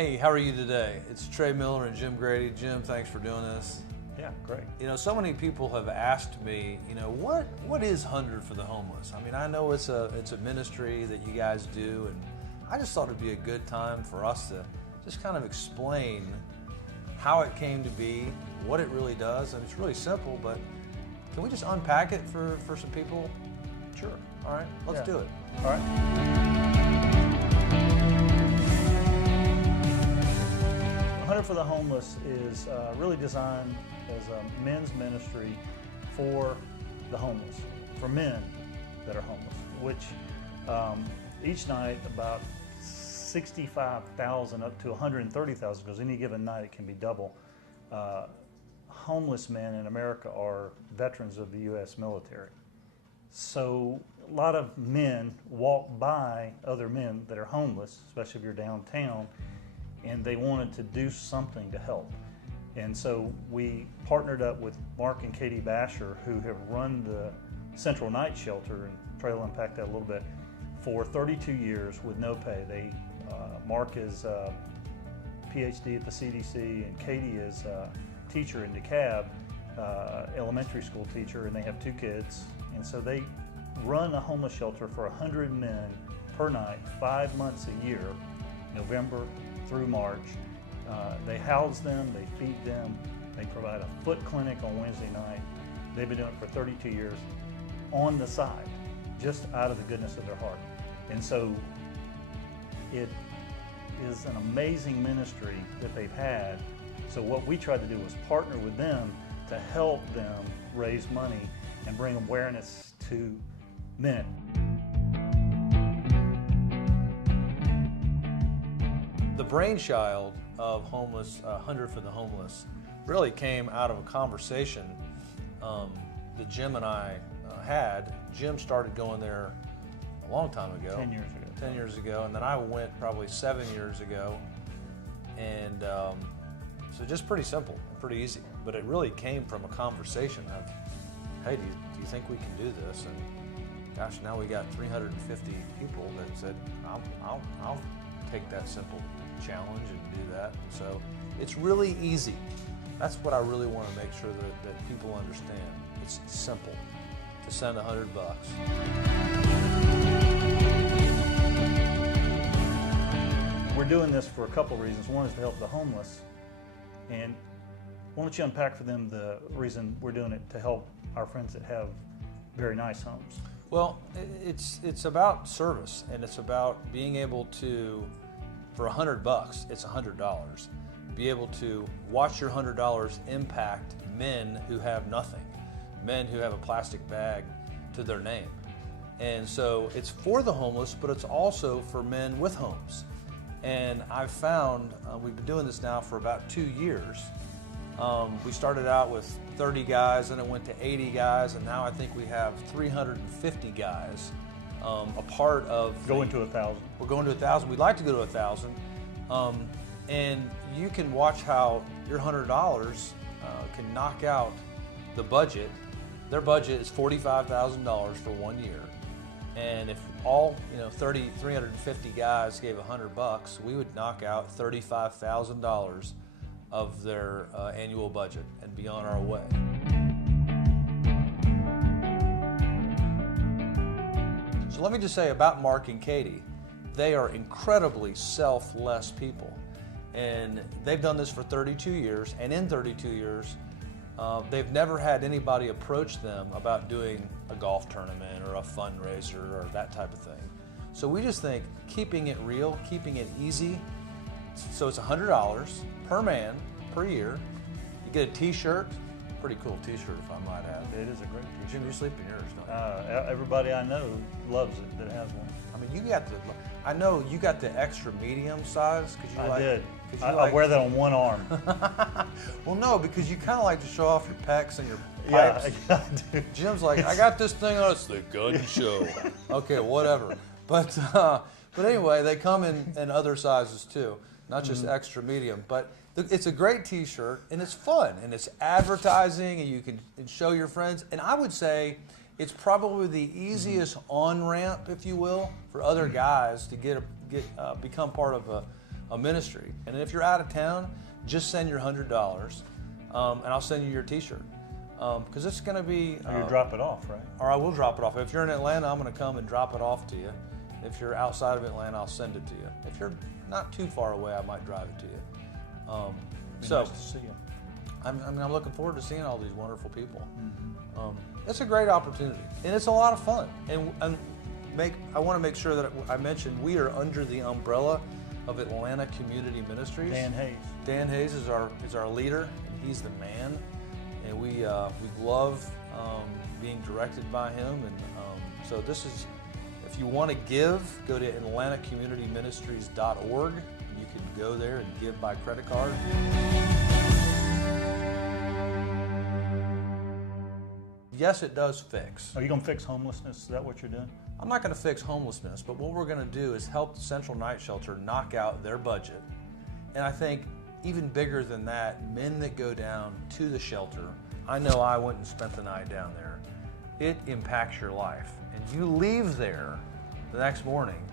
Hey, how are you today? It's Trey Miller and Jim Grady. Jim, thanks for doing this. Yeah, great. You know, so many people have asked me, what is 100 for the Homeless? I mean, I know it's a ministry that you guys do, and I just thought it'd be a good time for us to just kind of explain how it came to be, what it really does, and it's really simple, but can we just unpack it for some people? Sure. All right, let's do it. All right. 100 for the Homeless is really designed as a men's ministry for the homeless, for men that are homeless, which each night about 65,000 up to 130,000, because any given night it can be double. Homeless men in America are veterans of the U.S. military. So a lot of men walk by other men that are homeless, especially if you're downtown, and they wanted to do something to help. And so we partnered up with Mark and Katie Bashor, who have run the Central Night Shelter, and Trey will unpack that a little bit, for 32 years with no pay. Mark is a PhD at the CDC, and Katie is a teacher in DeKalb, elementary school teacher, and they have 2 kids. And so they run a homeless shelter for 100 men per night, 5 months a year, November through March. They house them, they feed them, they provide a foot clinic on Wednesday night. They've been doing it for 32 years on the side, just out of the goodness of their heart. And so it is an amazing ministry that they've had. So what we tried to do was partner with them to help them raise money and bring awareness to men. The brainchild of 100 for the Homeless really came out of a conversation that Jim and I had. Jim started going there a long time ago. 10 years ago. 10 years ago, and then I went probably 7 years ago. And so just pretty simple, pretty easy. But it really came from a conversation of, hey, do you think we can do this? And gosh, now we got 350 people that said, I'll take that simple challenge and do that. So it's really easy. That's what I really want to make sure that people understand. It's simple to send $100. We're doing this for a couple of reasons. One is to help the homeless, and why don't you unpack for them the reason we're doing it, to help our friends that have very nice homes? Well, it's about service, and it's about being able to, for $100, it's $100, be able to watch your $100 impact men who have nothing, men who have a plastic bag to their name. And so it's for the homeless, but it's also for men with homes. And I've found, we've been doing this now for about 2 years. We started out with 30 guys, and it went to 80 guys, and now I think we have 350 guys a part of going to 1,000. We're going to 1,000. We'd like to go to 1,000. And you can watch how your $100 can knock out the budget. Their budget is $45,000 for 1 year. And if all 350 guys gave $100, we would knock out $35,000 of their annual budget and be on our way. So let me just say about Mark and Katie, they are incredibly selfless people. And they've done this for 32 years, and in 32 years, they've never had anybody approach them about doing a golf tournament or a fundraiser or that type of thing. So we just think keeping it real, keeping it easy. So it's $100 per man per year. You get a t-shirt, pretty cool t-shirt if I might add. It is a great t-shirt. Jim, you sleep in yours, don't you? Everybody I know loves it that has one. I mean, I know you got the extra medium size. I did. I wear that on one arm. Well, no, because you kind of like to show off your pecs and your pipes. Yeah, I do. Jim's like, I got this thing on. It's the gun show. Okay, whatever. But anyway, they come in other sizes too, not just extra medium. But it's a great T-shirt, and it's fun, and it's advertising, and you can show your friends. And I would say it's probably the easiest on-ramp, if you will, for other guys to become part of a ministry. And if you're out of town, just send your $100, and I'll send you your T-shirt. Because it's going to be... Or you drop it off, right? Or I will drop it off. If you're in Atlanta, I'm going to come and drop it off to you. If you're outside of Atlanta, I'll send it to you. If you're not too far away, I might drive it to you. Nice to see you. I'm looking forward to seeing all these wonderful people. Mm-hmm. It's a great opportunity, and it's a lot of fun. And I want to make sure that I mentioned we are under the umbrella of Atlanta Community Ministries. Dan Hayes. Dan Hayes is our leader, and he's the man. And we love being directed by him. And so this is, if you want to give, go to atlantacommunityministries.org. You can go there and give by credit card. Yes, it does fix. Are you going to fix homelessness? Is that what you're doing? I'm not going to fix homelessness, but what we're going to do is help the Central Night Shelter knock out their budget. And I think even bigger than that, men that go down to the shelter, I know I went and spent the night down there. It impacts your life. And you leave there the next morning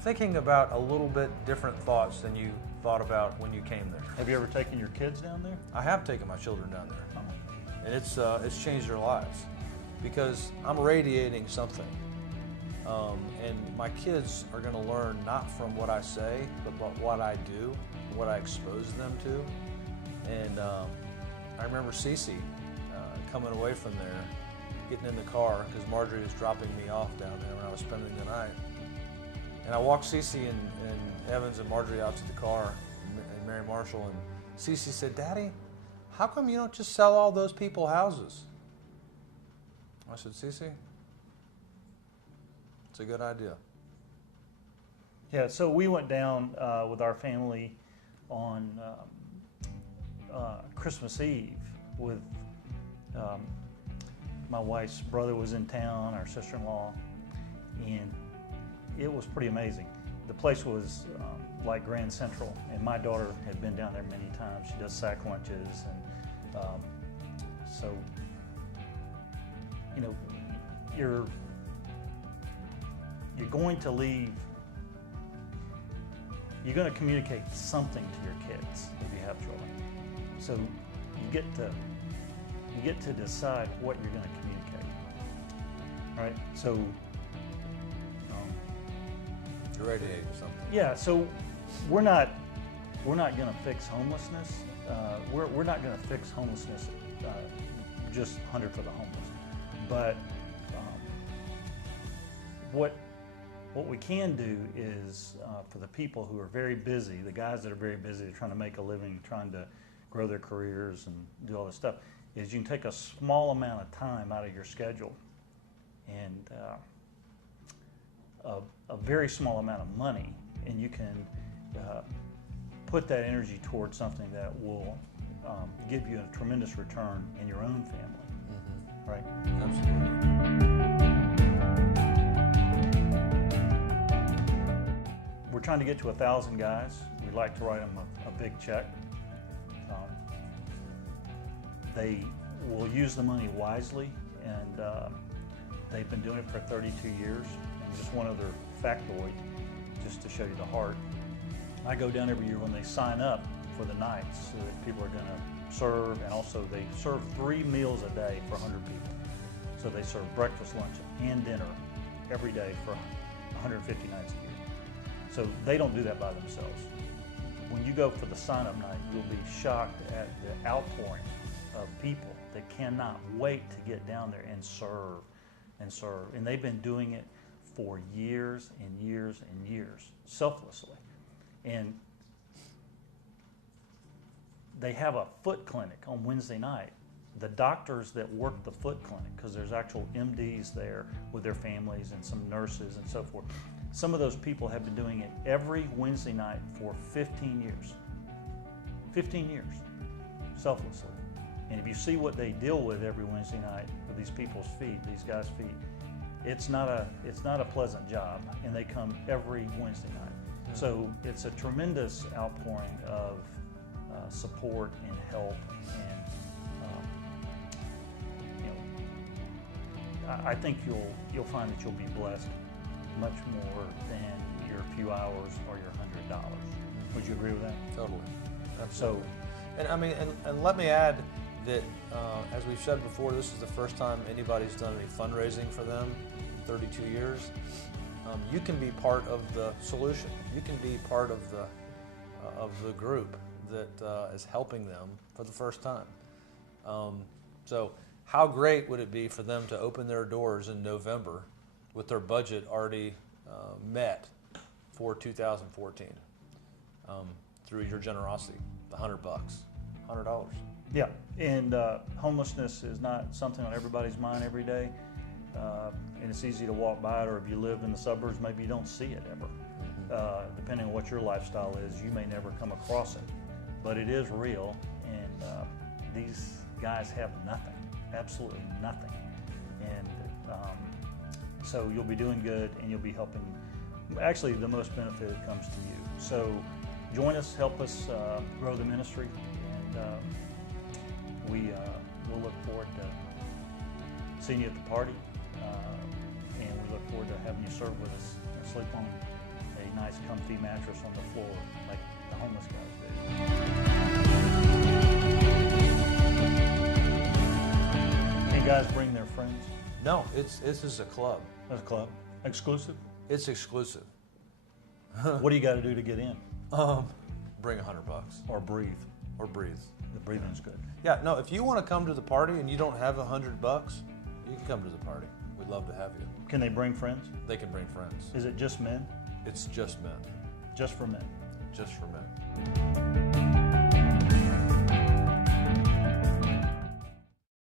thinking about a little bit different thoughts than you thought about when you came there. Have you ever taken your kids down there? I have taken my children down there. Oh. And it's changed their lives because I'm radiating something. And my kids are going to learn not from what I say, but what I do, what I expose them to. And I remember Cece coming away from there, getting in the car because Marjorie was dropping me off down there when I was spending the night. And I walked Cece and Evans and Marjorie out to the car, and Mary Marshall, and Cece said, "Daddy, how come you don't just sell all those people houses?" I said, "Cece, it's a good idea." Yeah, so we went down with our family on Christmas Eve with my wife's brother was in town, our sister-in-law, and it was pretty amazing. The place was like Grand Central, and my daughter had been down there many times. She does sack lunches, and so, you know, you're going to leave. You're going to communicate something to your kids if you have children. So you get to decide what you're going to communicate. All right. So You're radiating something. yeah. So we're not going to fix homelessness. We're not going to fix homelessness just 100 for the homeless. But what we can do is for the people who are very busy, the guys that are very busy, they're trying to make a living, trying to grow their careers and do all this stuff, is you can take a small amount of time out of your schedule and a very small amount of money, and you can put that energy towards something that will give you a tremendous return in your own family. Mm-hmm. Right? Absolutely. We're trying to get to 1,000 guys. We'd like to write them a big check. They will use the money wisely, and they've been doing it for 32 years. And just one other factoid, just to show you the heart. I go down every year when they sign up for the nights so that people are going to serve, and also they serve 3 meals a day for 100 people. So they serve breakfast, lunch, and dinner every day for 150 nights a year. So they don't do that by themselves. When you go for the sign-up night, you'll be shocked at the outpouring of people that cannot wait to get down there and serve and serve. And they've been doing it for years and years and years, selflessly. And they have a foot clinic on Wednesday night. The doctors that work the foot clinic, because there's actual MDs there with their families and some nurses and so forth. Some of those people have been doing it every Wednesday night for 15 years. 15 years, selflessly. And if you see what they deal with every Wednesday night with these people's feet, these guys' feet, it's not a pleasant job, and they come every Wednesday night. Mm-hmm. So it's a tremendous outpouring of support and help, and I think you'll find that you'll be blessed much more than your few hours or your $100. Would you agree with that? Totally. So, Absolutely. And I mean, and let me add that, as we've said before, this is the first time anybody's done any fundraising for them in 32 years. You can be part of the solution. You can be part of the group that is helping them for the first time. So how great would it be for them to open their doors in November with their budget already met for 2014 through your generosity, the $100, $100. yeah, and homelessness is not something on everybody's mind every day, and it's easy to walk by it, or if you live in the suburbs, maybe you don't see it ever. Depending on what your lifestyle is, you may never come across it, but it is real, and these guys have nothing, absolutely nothing, and so you'll be doing good, and you'll be helping. Actually, the most benefit comes to you. So join us, help us grow the ministry, and we'll look forward to seeing you at the party, and we look forward to having you serve with us and sleep on a nice comfy mattress on the floor like the homeless guys do. Can guys bring their friends? No, this is a club. That's a club. Exclusive? It's exclusive. What do you got to do to get in? Bring $100 Or breathe. or breathe. The breathing's good. Yeah, no, if you want to come to the party and you don't have $100, you can come to the party. We'd love to have you. Can they bring friends? They can bring friends. Is it just men? It's just men. Just for men? Just for men.